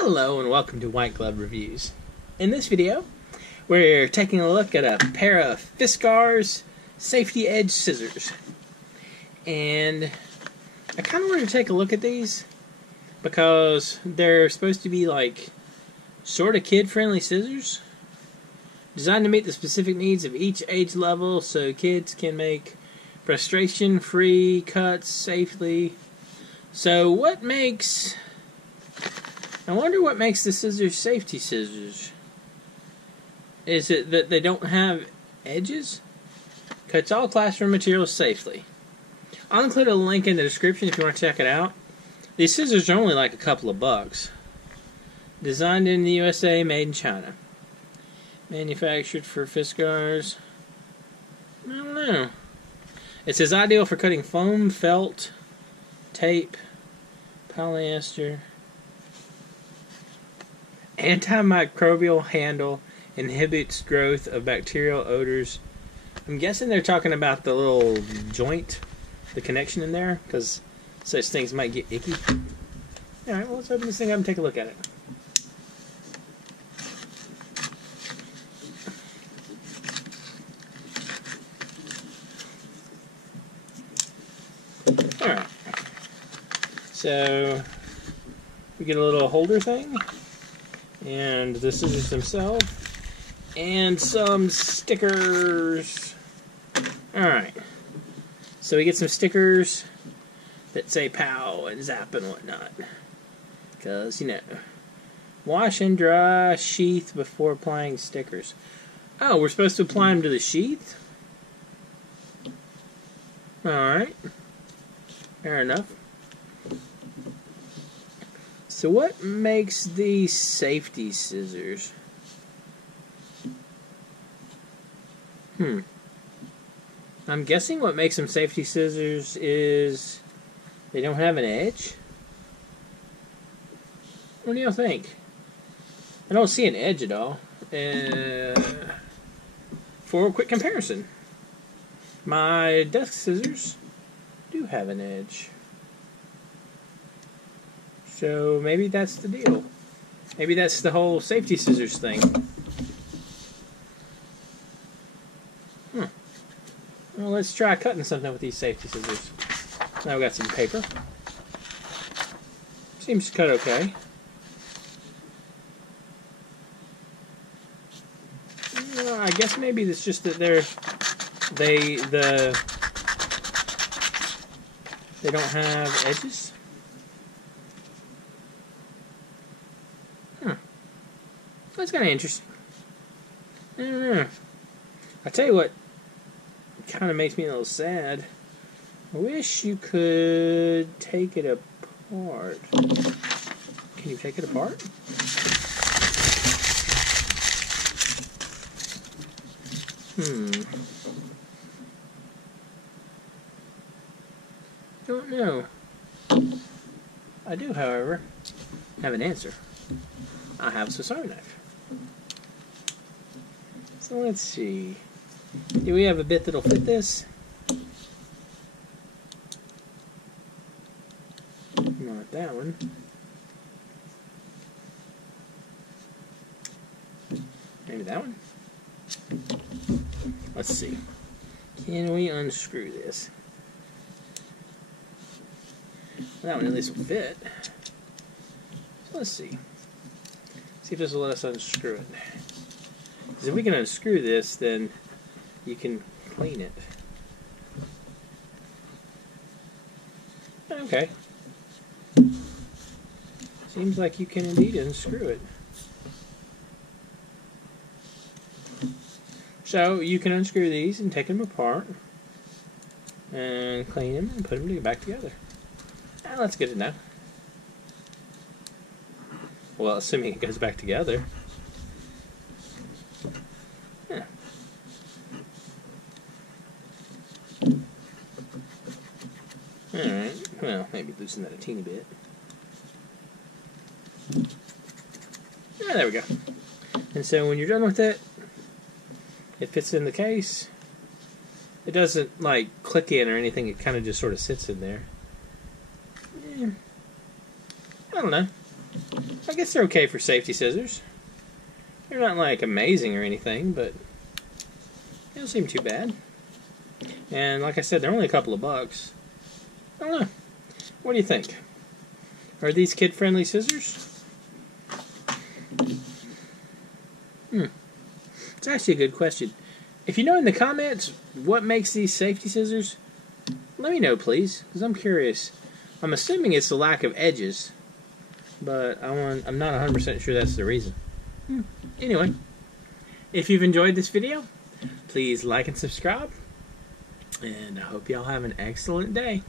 Hello and welcome to White Glove Reviews. In this video, we're taking a look at a pair of Fiskars safety edge scissors. And I kind of wanted to take a look at these because they're supposed to be like sort of kid-friendly scissors, designed to meet the specific needs of each age level so kids can make frustration-free cuts safely. So I wonder what makes the scissors safety scissors. Is it that they don't have edges? Cuts all classroom materials safely. I'll include a link in the description if you want to check it out. These scissors are only like a couple of bucks. Designed in the USA, made in China. Manufactured for Fiskars. I don't know. It says ideal for cutting foam, felt, tape, polyester. Antimicrobial handle inhibits growth of bacterial odors. I'm guessing they're talking about the little joint, the connection in there, because such things might get icky. Alright, well, let's open this thing up and take a look at it. Alright. So, we get a little holder thing. And the scissors themselves, and some stickers. Alright, so we get some stickers that say POW and ZAP and whatnot. Because, you know, wash and dry sheath before applying stickers. Oh, we're supposed to apply them to the sheath? Alright, fair enough. So what makes these safety scissors? I'm guessing what makes them safety scissors is they don't have an edge. What do y'all think? I don't see an edge at all. For a quick comparison, my desk scissors do have an edge. So maybe that's the deal. Maybe that's the whole safety scissors thing. Well, let's try cutting something with these safety scissors. Now we've got some paper. Seems to cut okay. I guess maybe it's just that they don't have edges. That's kind of interesting. I don't know. I tell you what kind of makes me a little sad. I wish you could take it apart. Can you take it apart? Don't know. I do, however, have an answer. I have a Swiss Army knife. So let's see. Do we have a bit that'll fit this? Not that one. Maybe that one? Let's see. Can we unscrew this? Well, that one at least will fit. So let's see. See if this will let us unscrew it. Because if we can unscrew this, then you can clean it. Okay. Seems like you can indeed unscrew it. So you can unscrew these and take them apart and clean them and put them back together. Let's get it now. Well, assuming it goes back together. Yeah. Alright, well, maybe loosen that a teeny bit. Yeah, there we go. And so when you're done with it, it fits in the case. It doesn't, like, click in or anything. It kind of just sort of sits in there. I don't know. I guess they're okay for safety scissors. They're not like amazing or anything, but they don't seem too bad. And like I said, they're only a couple of bucks. I don't know. What do you think? Are these kid-friendly scissors? It's actually a good question. If you know in the comments what makes these safety scissors, let me know, please, because I'm curious. I'm assuming it's the lack of edges, but I'm not 100% sure that's the reason. Anyway, if you've enjoyed this video, please like and subscribe, and I hope y'all have an excellent day.